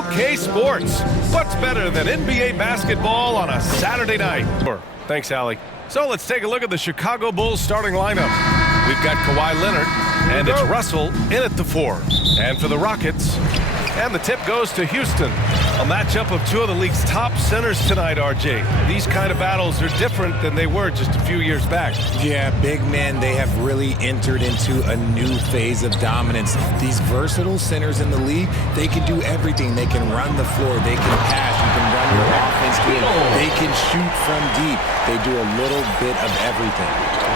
OK Sports. What's better than NBA basketball on a Saturday night? Thanks, Allie. So let's take a look at the Chicago Bulls starting lineup. We've got Kawhi Leonard, and it's Russell in at the 4. And for the Rockets, and the tip goes to Houston. A matchup of two of the league's top centers tonight, RJ. These kind of battles are different than they were just a few years back. Yeah, big men, they have really entered into a new phase of dominance. These versatile centers in the league, they can do everything. They can run the floor, they can pass, you can run your offense good, they can shoot from deep. They do a little bit of everything.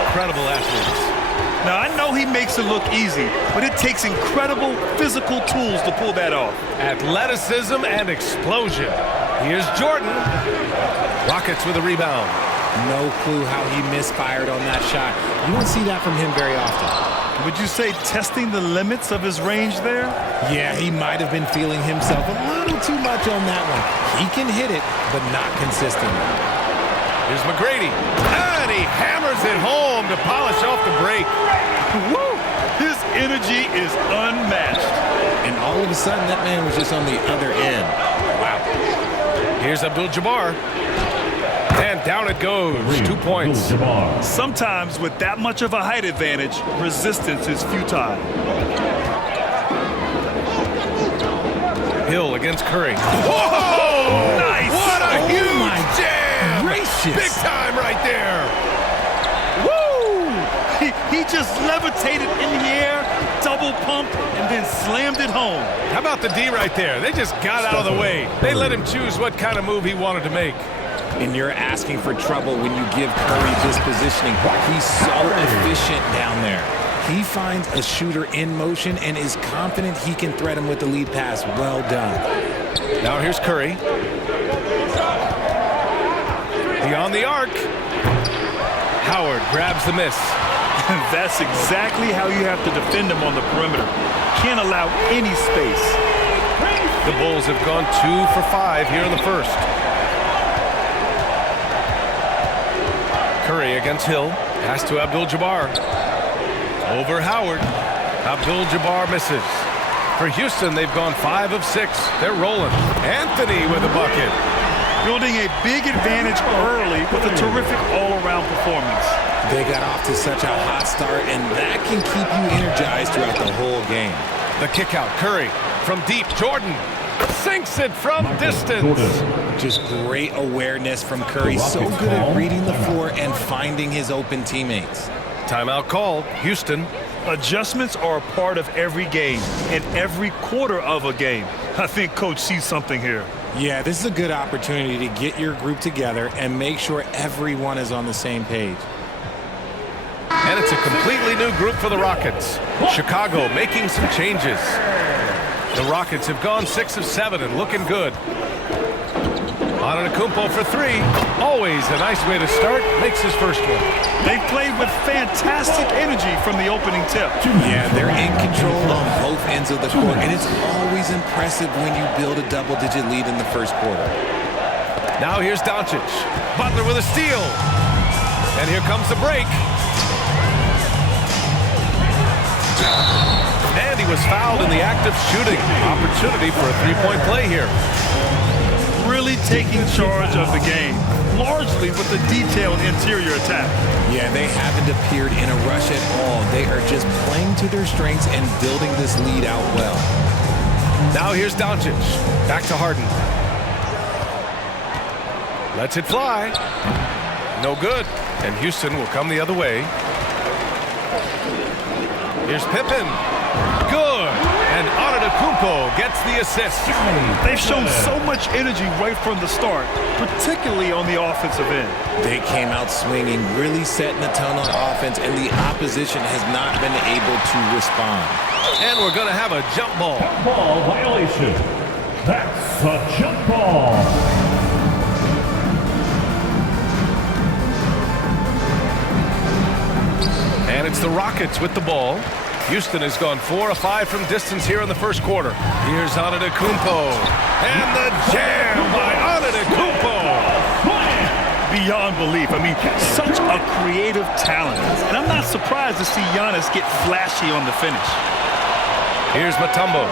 Incredible athletes. Now, I know he makes it look easy, but it takes incredible physical tools to pull that off. Athleticism and explosion. Here's Jordan. Rockets with a rebound. No clue how he misfired on that shot. You don't see that from him very often. Would you say testing the limits of his range there? Yeah, he might have been feeling himself a little too much on that one. He can hit it, but not consistently. Here's McGrady. And he hammers it home to polish off the break. Woo! His energy is unmatched. And all of a sudden, that man was just on the other end. Wow. Here's Abdul-Jabbar. And down it goes. 2 points. Sometimes with that much of a height advantage, resistance is futile. Hill against Curry. Whoa! Nice! What a huge jam! Gracious. Big time right there. Woo! He just levitated in the air, double pumped, and then slammed it home. How about the D right there? They just got out of the way. They let him choose what kind of move he wanted to make. And you're asking for trouble when you give Curry this positioning. He's so efficient down there. He finds a shooter in motion and is confident he can threat him with the lead pass. Well done. Now here's Curry. Beyond the arc. Howard grabs the miss. That's exactly how you have to defend him on the perimeter. Can't allow any space. The Bulls have gone 2 for 5 here in the first. Curry against Hill. Pass to Abdul-Jabbar. Over Howard. Abdul-Jabbar misses. For Houston, they've gone 5 of 6. They're rolling. Anthony with a bucket. Building a big advantage early with a terrific all-around performance. They got off to such a hot start, and that can keep you energized throughout the whole game. The kick out. Curry from deep. Jordan sinks it from distance. Just great awareness from Curry. So good at reading the floor and finding his open teammates. Timeout called. Houston. Adjustments are a part of every game and every quarter of a game. I think Coach sees something here. Yeah, this is a good opportunity to get your group together and make sure everyone is on the same page. And it's a completely new group for the Rockets. Chicago making some changes. The Rockets have gone 6 of 7 and looking good. Antetokounmpo for 3. Always a nice way to start. Makes his first one. They played with fantastic energy from the opening tip. Yeah, they're in control on both ends of the court, and it's always impressive when you build a double-digit lead in the first quarter. Now here's Doncic. Butler with a steal. And here comes the break. And he was fouled in the act of shooting. Opportunity for a three-point play here. Really taking charge of the game, largely with the detailed interior attack. Yeah, they haven't appeared in a rush at all. They are just playing to their strengths and building this lead out well. Now here's Doncic. Back to Harden. Lets it fly. No good. And Houston will come the other way. Here's Pippen. Good. And Antetokounmpo gets the assist. They've shown so much energy right from the start, particularly on the offensive end. They came out swinging, really setting the tone on offense, and the opposition has not been able to respond. And we're going to have a jump ball. Ball violation. That's a jump ball. And it's the Rockets with the ball. Houston has gone 4 of 5 from distance here in the first quarter. Here's Antetokounmpo. And the jam by Antetokounmpo. Beyond belief. I mean, such a creative talent. And I'm not surprised to see Giannis get flashy on the finish. Here's Mutombo.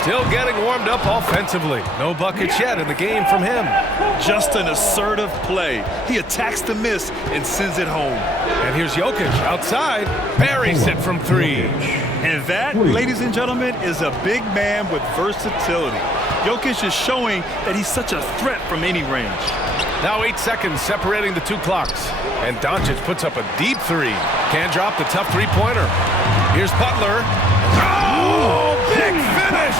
Still getting warmed up offensively. No buckets yet in the game from him. Just an assertive play. He attacks the miss and sends it home. And here's Jokic outside. Buries it from 3. And that, ladies and gentlemen, is a big man with versatility. Jokic is showing that he's such a threat from any range. Now 8 seconds separating the 2 clocks. And Doncic puts up a deep 3. Can't drop the tough three-pointer. Here's Butler. Oh, big finish!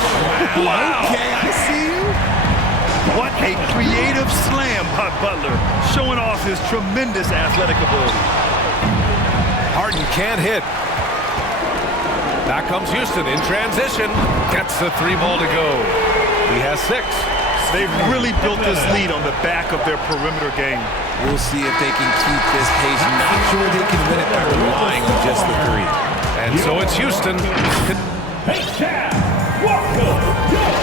Wow! Okay, I see you. What a creative slam by Butler, showing off his tremendous athletic ability. Harden can't hit. Back comes Houston in transition. Gets the 3 ball to go. He has 6. They've really built this lead on the back of their perimeter game. We'll see if they can keep this pace. Not sure they can win it by relying on just the 3. And so it's Houston.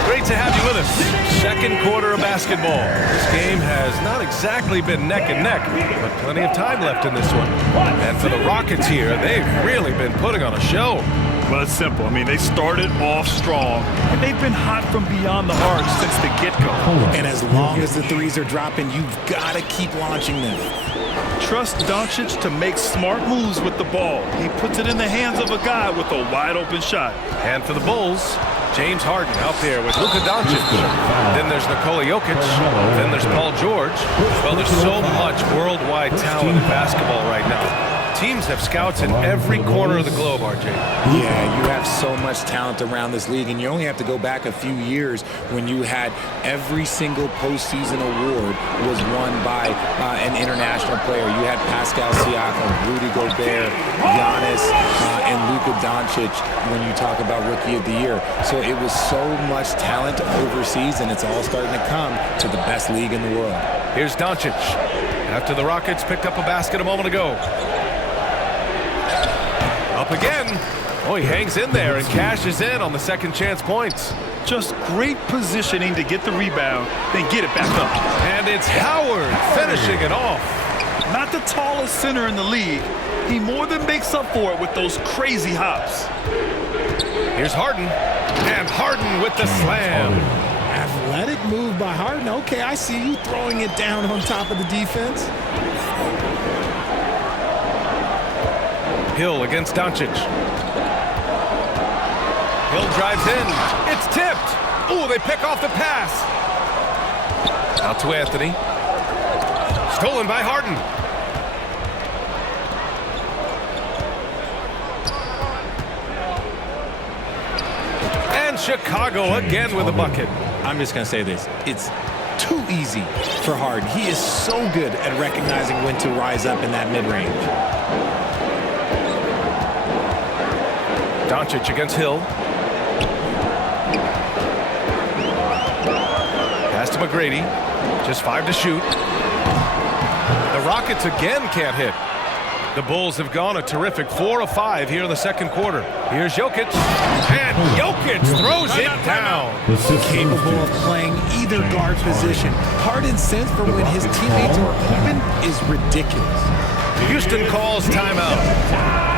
Great to have you with us. Second quarter of basketball. This game has not exactly been neck and neck, but plenty of time left in this one. And for the Rockets here, they've really been putting on a show. Well, it's simple. I mean, they started off strong, and they've been hot from beyond the arc since the get-go. And as long as the 3s are dropping, you've got to keep launching them. Trust Doncic to make smart moves with the ball. He puts it in the hands of a guy with a wide-open shot. And for the Bulls, James Harden out there with Luka Doncic. Then there's Nikola Jokic. Then there's Paul George. Well, there's so much worldwide talent in basketball right now. Teams have scouts in every corner of the globe, RJ. Yeah, you have so much talent around this league, and you only have to go back a few years when you had every single postseason award was won by an international player. You had Pascal Siakam, Rudy Gobert, Giannis, and Luka Doncic when you talk about Rookie of the Year. So it was so much talent overseas, and it's all starting to come to the best league in the world. Here's Doncic. After the Rockets picked up a basket a moment ago. Up again. Oh, he hangs in there and cashes in on the second chance points. Just great positioning to get the rebound, then get it back up. And it's Howard finishing it off. Not the tallest center in the league. He more than makes up for it with those crazy hops. Here's Harden. And Harden with the slam. Athletic move by Harden. Okay, I see you throwing it down on top of the defense. Hill against Doncic. Hill drives in. It's tipped. Ooh, they pick off the pass. Out to Anthony. Stolen by Harden. And Chicago again with a bucket. I'm just going to say this. It's too easy for Harden. He is so good at recognizing when to rise up in that mid-range. Doncic against Hill. Pass to McGrady. Just 5 to shoot. The Rockets again can't hit. The Bulls have gone a terrific 4 of 5 here in the second quarter. Here's Jokic. And Jokic throws it down. Capable of playing either guard position. Harden's sense for when his teammates are open is ridiculous. Houston calls timeout.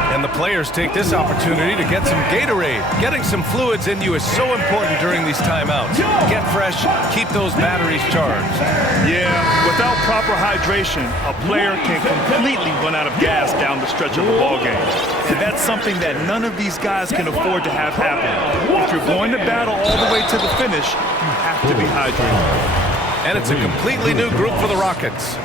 And the players take this opportunity to get some Gatorade. Getting some fluids in you is so important during these timeouts. Get fresh, keep those batteries charged. Yeah, without proper hydration, a player can completely run out of gas down the stretch of a ball game. And that's something that none of these guys can afford to have happen. If you're going to battle all the way to the finish, you have to be hydrated. And it's a completely new group for the Rockets.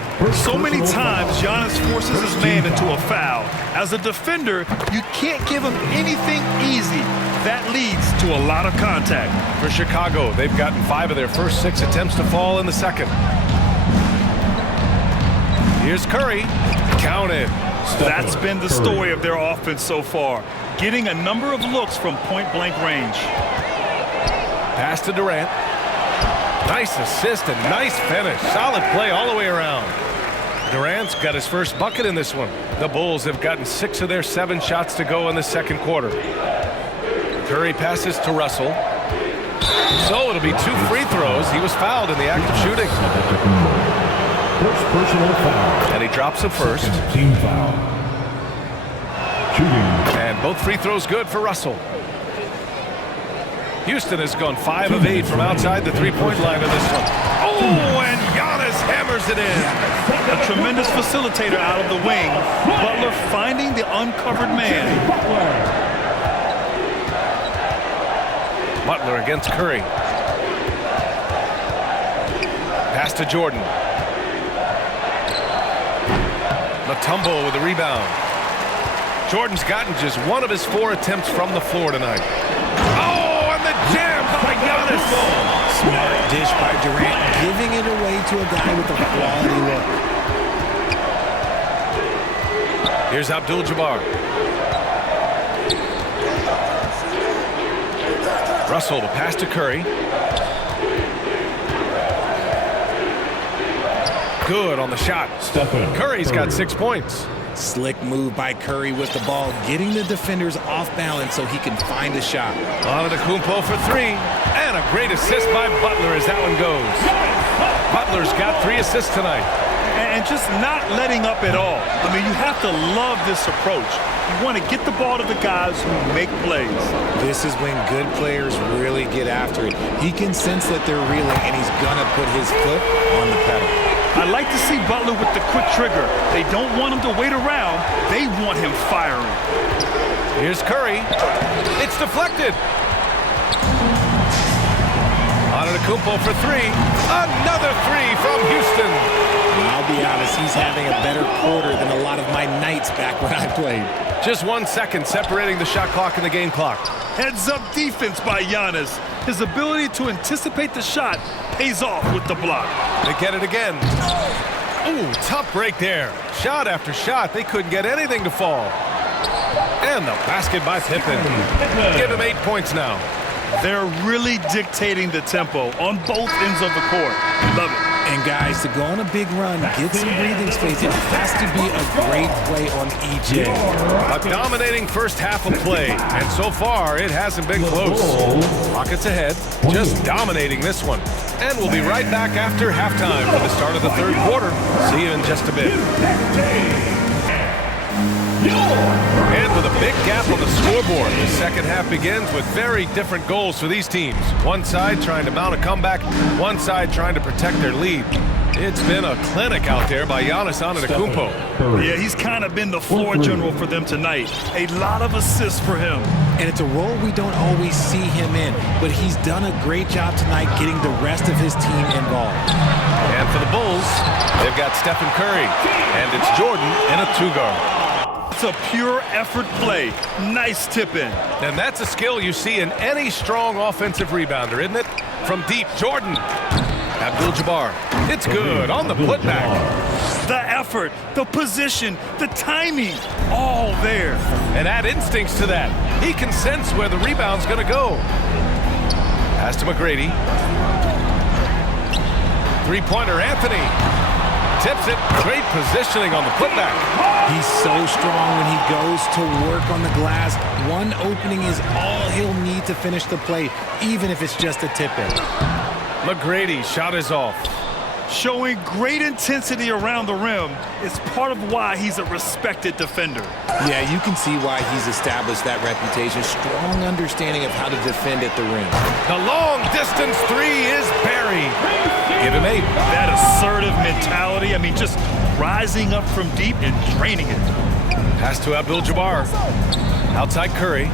So many times, Giannis forces his man into a foul. As a defender, you can't give him anything easy. That leads to a lot of contact. For Chicago, they've gotten 5 of their first 6 attempts to fall in the second. Here's Curry. Counted. That's been the story of their offense so far. Getting a number of looks from point-blank range. Pass to Durant. Nice assist and nice finish. Solid play all the way around. Durant's got his first bucket in this one. The Bulls have gotten 6 of their 7 shots to go in the second quarter. Curry passes to Russell. So it'll be 2 free throws. He was fouled in the act of shooting. First personal foul. And he drops the first. Team foul. Shooting. And both free throws good for Russell. Houston has gone 5 of 8 from outside the three-point line in this one. Oh, and Giannis hammers it in. A tremendous facilitator out of the wing. Butler finding the uncovered man. Butler against Curry. Pass to Jordan. Mutombo with the rebound. Jordan's gotten just 1 of his 4 attempts from the floor tonight. Oh, and the jam by Giannis. Smart dish by Durant, giving it away to a guy with a quality look. Here's Abdul-Jabbar. Russell to pass to Curry. Good on the shot. Curry's got 6 points. Slick move by Curry with the ball, getting the defenders off balance so he can find a shot. Antetokounmpo for 3. And a great assist by Butler as that one goes. Butler's got 3 assists tonight. And just not letting up at all. I mean, you have to love this approach. You want to get the ball to the guys who make plays. This is when good players really get after it. He can sense that they're reeling, and he's going to put his foot on the pedal. I like to see Butler with the quick trigger. They don't want him to wait around. They want him firing. Here's Curry. It's deflected. Antetokounmpo for 3. Another 3 from Houston. I'll be honest, he's having a better quarter than a lot of my nights back when I played. Just 1 second separating the shot clock and the game clock. Heads-up defense by Giannis. His ability to anticipate the shot pays off with the block. They get it again. Ooh, tough break there. Shot after shot. They couldn't get anything to fall. And the basket by Pippen. Give him 8 points now. They're really dictating the tempo on both ends of the court. Love it. And guys, to go on a big run, get some breathing space, it has to be a great play on each end. A dominating first half of play, and so far it hasn't been close. Rockets ahead, just dominating this one. And we'll be right back after halftime for the start of the third quarter. See you in just a bit. And with a big gap on the scoreboard, the second half begins with very different goals for these teams. One side trying to mount a comeback, one side trying to protect their lead. It's been a clinic out there by Giannis Antetokounmpo. Yeah, he's kind of been the floor general for them tonight. A lot of assists for him. And it's a role we don't always see him in, but he's done a great job tonight getting the rest of his team involved. And for the Bulls, they've got Stephen Curry, and it's Jordan in a 2-guard. It's a pure effort play. Nice tip in. And that's a skill you see in any strong offensive rebounder, isn't it? From deep, Jordan. Abdul-Jabbar. It's good on the putback. The effort, the position, the timing, all there. And add instincts to that. He can sense where the rebound's going to go. Pass to McGrady. Three-pointer, Anthony. Tips it. Great positioning on the putback. He's so strong when he goes to work on the glass. One opening is all he'll need to finish the play, even if it's just a tip-in. McGrady shot is off. Showing great intensity around the rim is part of why he's a respected defender. Yeah, you can see why he's established that reputation. Strong understanding of how to defend at the rim. The long-distance 3 is buried. Give him 8. That assertive mentality, I mean, just rising up from deep and draining it. Pass to Abdul-Jabbar. Outside Curry.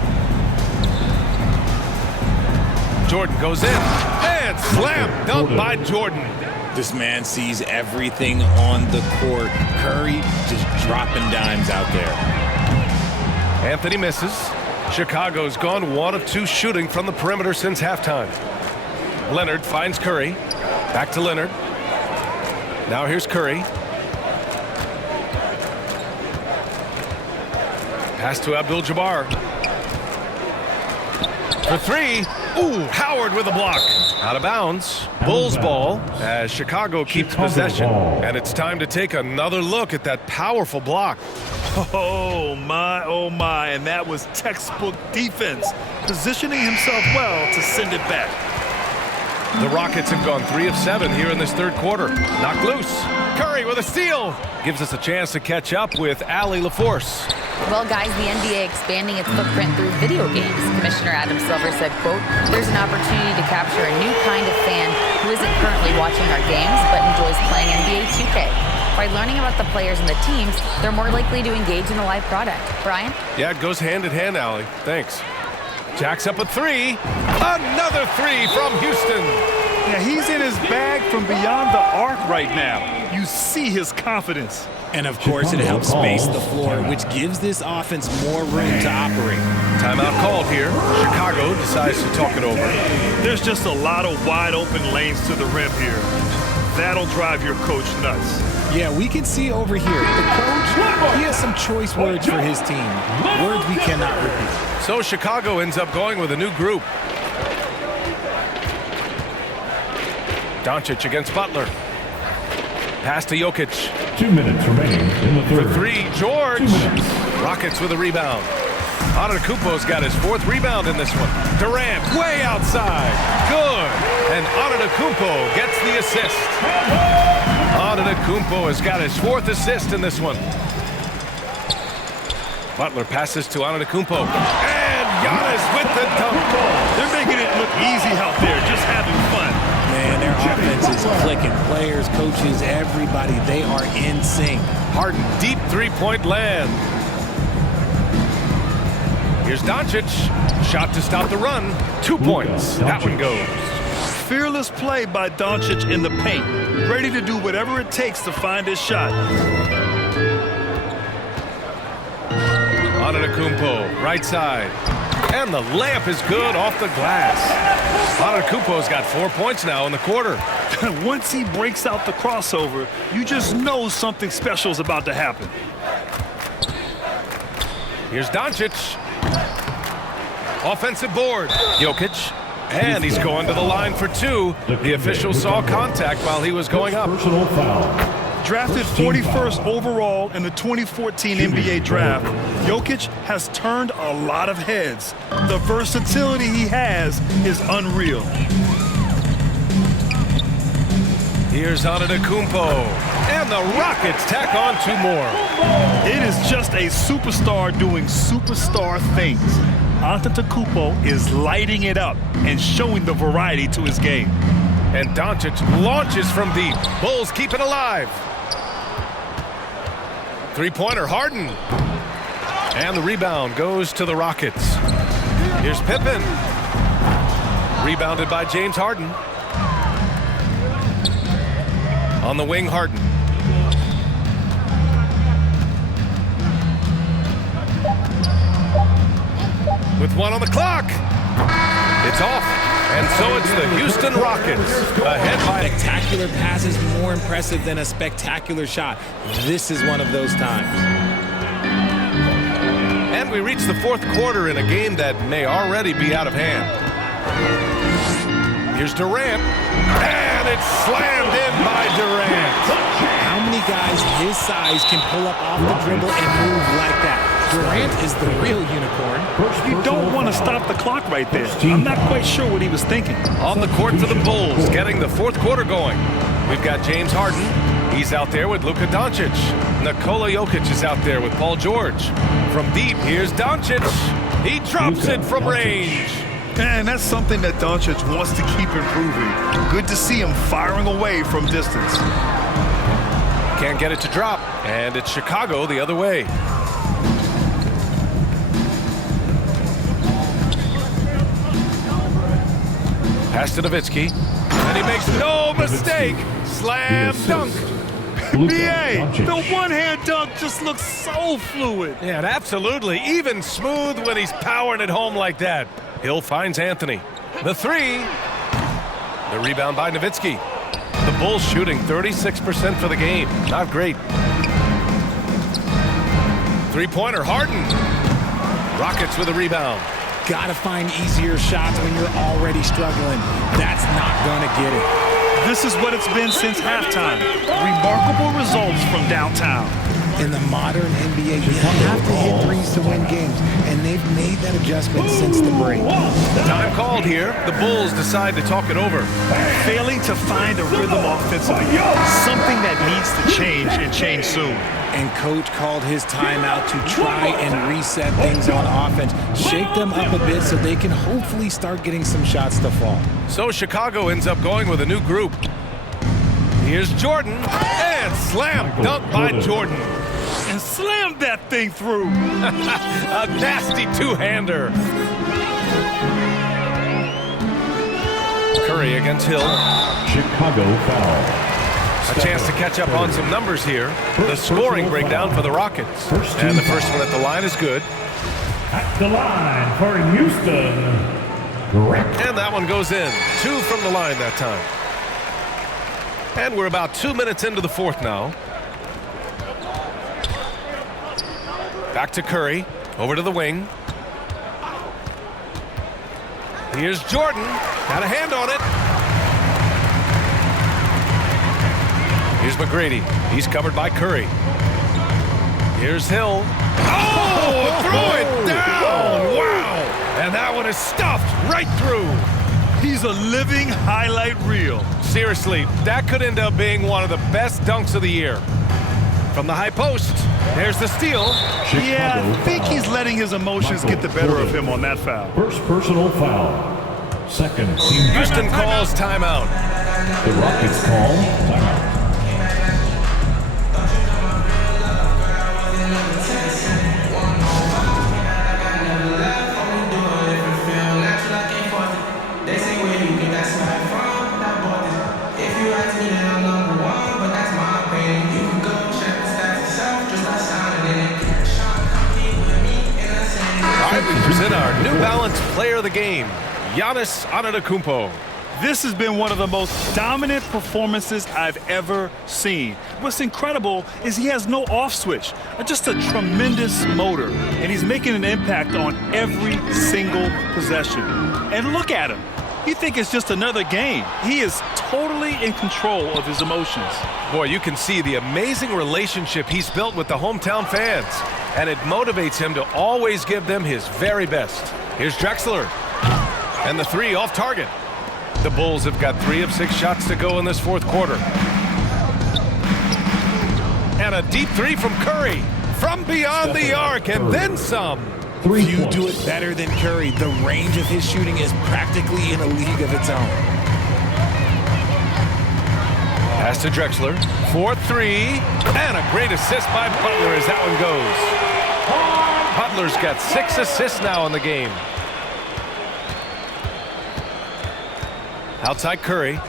Jordan goes in. And slam dunk by Jordan. This man sees everything on the court. Curry just dropping dimes out there. Anthony misses. Chicago's gone 1 of 2 shooting from the perimeter since halftime. Leonard finds Curry. Back to Leonard. Now here's Curry. Pass to Abdul-Jabbar. For 3. Ooh, Howard with a block. Out of bounds. Bulls ball as Chicago keeps possession. And it's time to take another look at that powerful block. Oh my, and that was textbook defense. Positioning himself well to send it back. The Rockets have gone 3 of 7 here in this third quarter. Knocked loose. Curry with a steal. Gives us a chance to catch up with Allie LaForce. Well, guys, the NBA expanding its footprint through video games. Commissioner Adam Silver said, quote, "There's an opportunity to capture a new kind of fan who isn't currently watching our games but enjoys playing NBA 2K. By learning about the players and the teams, they're more likely to engage in the live product." Brian? Yeah, it goes hand in hand, Allie. Thanks. Jacks up a 3. Another 3 from Houston. Yeah, he's in his bag from beyond the arc right now. You see his confidence. And of course, it helps space the floor, which gives this offense more room to operate. Timeout called here. Chicago decides to talk it over. There's just a lot of wide open lanes to the rim here. That'll drive your coach nuts. Yeah, we can see over here. The coach, he has some choice words for his team. Words we cannot repeat. So Chicago ends up going with a new group. Doncic against Butler. Pass to Jokic. 2 minutes remaining in the For third. 3, George. 2 minutes. Rockets with a rebound. Antetokounmpo's got his 4th rebound in this one. Durant way outside. Good. And Antetokounmpo gets the assist. Antetokounmpo has got his 4th assist in this one. Butler passes to Antetokounmpo. And Giannis with the dunk. They're making it look easy out there, just having fun. Man, their offense is clicking. Players, coaches, everybody, they are in sync. Harden, deep three-point land. Here's Doncic. Shot to stop the run. 2 points. That one goes. Fearless play by Doncic in the paint. Ready to do whatever it takes to find his shot. Antetokounmpo, right side. And the layup is good off the glass. Antetokounmpo's got 4 points now in the quarter. Once he breaks out the crossover, you just know something special is about to happen. Here's Doncic. Offensive board. Jokic. And he's going to the line for 2. The official saw contact while he was going up. Personal foul. Drafted 41st overall in the 2014 NBA draft, Jokic has turned a lot of heads. The versatility he has is unreal. Here's Antetokounmpo. And the Rockets tack on 2 more. It is just a superstar doing superstar things. Antetokounmpo is lighting it up and showing the variety to his game. And Doncic launches from deep. Bulls keep it alive. Three-pointer, Harden. And the rebound goes to the Rockets. Here's Pippen. Rebounded by James Harden. On the wing, Harden. With 1 on the clock. It's off. And so it's the Houston Rockets ahead by... Spectacular pass is more impressive than a spectacular shot. This is one of those times. And we reach the 4th quarter in a game that may already be out of hand. Here's Durant. And it's slammed in by Durant. How many guys his size can pull up off the dribble and move like that? Durant is the real unicorn. You don't want to stop the clock right there. I'm not quite sure what he was thinking. On the court for the Bulls, getting the 4th quarter going. We've got James Harden. He's out there with Luka Doncic. Nikola Jokic is out there with Paul George. From deep, here's Doncic. He drops it from range. And that's something that Doncic wants to keep improving. Good to see him firing away from distance. Can't get it to drop. And it's Chicago the other way. Pass to Nowitzki, and he makes no mistake. Slam dunk. BA, the one-hand dunk just looks so fluid. Yeah, and absolutely. Even smooth when he's powering it home like that. Hill finds Anthony. The 3. The rebound by Nowitzki. The Bulls shooting 36% for the game. Not great. Three-pointer, Harden. Rockets with a rebound. Gotta find easier shots when you're already struggling. That's not gonna get it. This is what it's been since halftime. Remarkable results from downtown. In the modern NBA, you have to hit threes to win games, and they've made that adjustment since the break. Time called here. The Bulls decide to talk it over. Failing to find a rhythm offensively, something that needs to change and change soon. And coach called his timeout to try and reset things on offense, shake them up a bit so they can hopefully start getting some shots to fall. So Chicago ends up going with a new group. Here's Jordan, and slam dunk by Jordan. And slammed that thing through. A nasty two-hander. Curry against Hill. Chicago foul. A chance to catch up on some numbers here. The scoring breakdown for the Rockets. And the first one at the line is good. At the line for Houston. And that one goes in. 2 from the line that time. And we're about 2 minutes into the fourth now. Back to Curry. Over to the wing. Here's Jordan. Got a hand on it. Here's McGrady. He's covered by Curry. Here's Hill. Oh, throw it down. Wow. And that one is stuffed right through. He's a living highlight reel. Seriously, that could end up being one of the best dunks of the year. From the high post, there's the steal. Yeah, I think he's letting his emotions get the better of him on that foul. First personal foul. Second team. Houston calls timeout. The Rockets call timeout. We present our New Balance Player of the Game, Giannis Antetokounmpo. This has been one of the most dominant performances I've ever seen. What's incredible is he has no off switch, just a tremendous motor, and he's making an impact on every single possession. And look at him. You think it's just another game. He is totally in control of his emotions. Boy, you can see the amazing relationship he's built with the hometown fans, and it motivates him to always give them his very best. Here's Drexler, and the 3 off target. The Bulls have got 3 of 6 shots to go in this fourth quarter. And a deep 3 from Curry, from beyond the arc, and then some. Few do it better than Curry. The range of his shooting is practically in a league of its own. Pass to Drexler for 3, and a great assist by Butler as that one goes. Butler's got 6 assists now in the game. Outside Curry.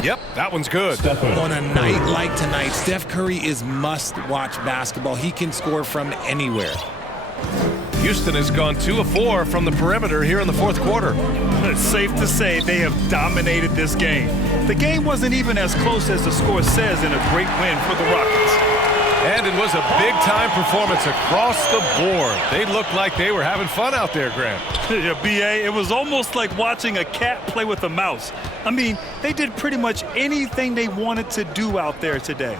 Yep, that one's good. On a night like tonight, Steph Curry is must-watch basketball. He can score from anywhere. Houston has gone 2 of 4 from the perimeter here in the fourth quarter. It's safe to say they have dominated this game. The game wasn't even as close as the score says in a great win for the Rockets. And it was a big-time performance across the board. They looked like they were having fun out there, Grant. Yeah, B.A., it was almost like watching a cat play with a mouse. I mean, they did pretty much anything they wanted to do out there today.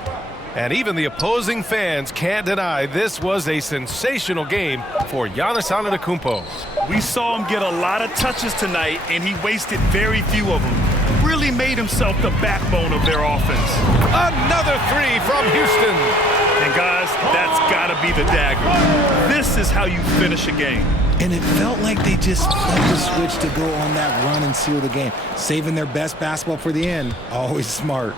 And even the opposing fans can't deny this was a sensational game for Giannis Antetokounmpo. We saw him get a lot of touches tonight, and he wasted very few of them. Really made himself the backbone of their offense. Another 3 from Houston. And guys, that's got to be the dagger. This is how you finish a game. And it felt like they just flipped the switch to go on that run and seal the game. Saving their best basketball for the end. Always smart.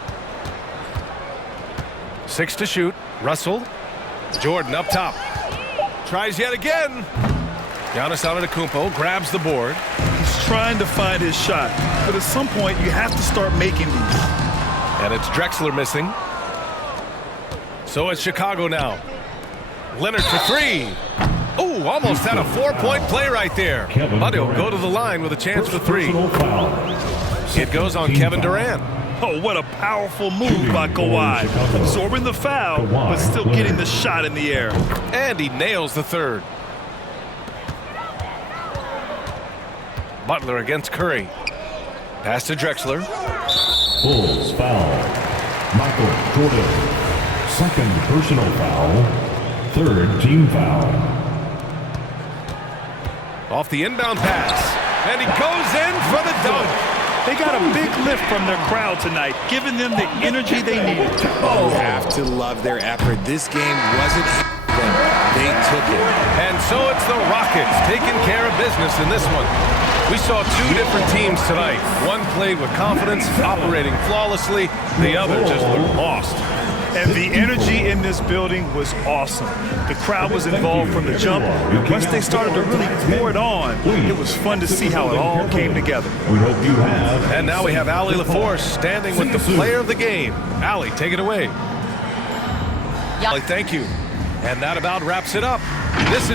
6 to shoot. Russell. Jordan up top. Tries yet again. Giannis Antetokounmpo grabs the board. He's trying to find his shot. But at some point, you have to start making these. And it's Drexler missing. So it's Chicago now. Leonard for 3. Oh, almost had a 4-point play right there. But he'll go to the line with a chance for 3. It goes on Kevin Durant. Oh, what a powerful move by Kawhi. Absorbing the foul, but still getting the shot in the air. And he nails the 3rd. Butler against Curry. Pass to Drexler. Bulls foul. Michael Jordan. Second personal foul. Third team foul. Off the inbound pass. And he goes in for the dunk. They got a big lift from their crowd tonight, giving them the energy they needed. You have to love their effort. This game wasn't them. They took it. And so it's the Rockets taking care of business in this one. We saw two different teams tonight. One played with confidence, operating flawlessly. The other just looked lost. And the energy in this building was awesome. The crowd was involved from the jump. Once they started to really pour it on, it was fun to see how it all came together. We hope you have. And now we have Allie LaForce standing with the player of the game. Allie, take it away. Yeah. Allie, thank you. And that about wraps it up. This is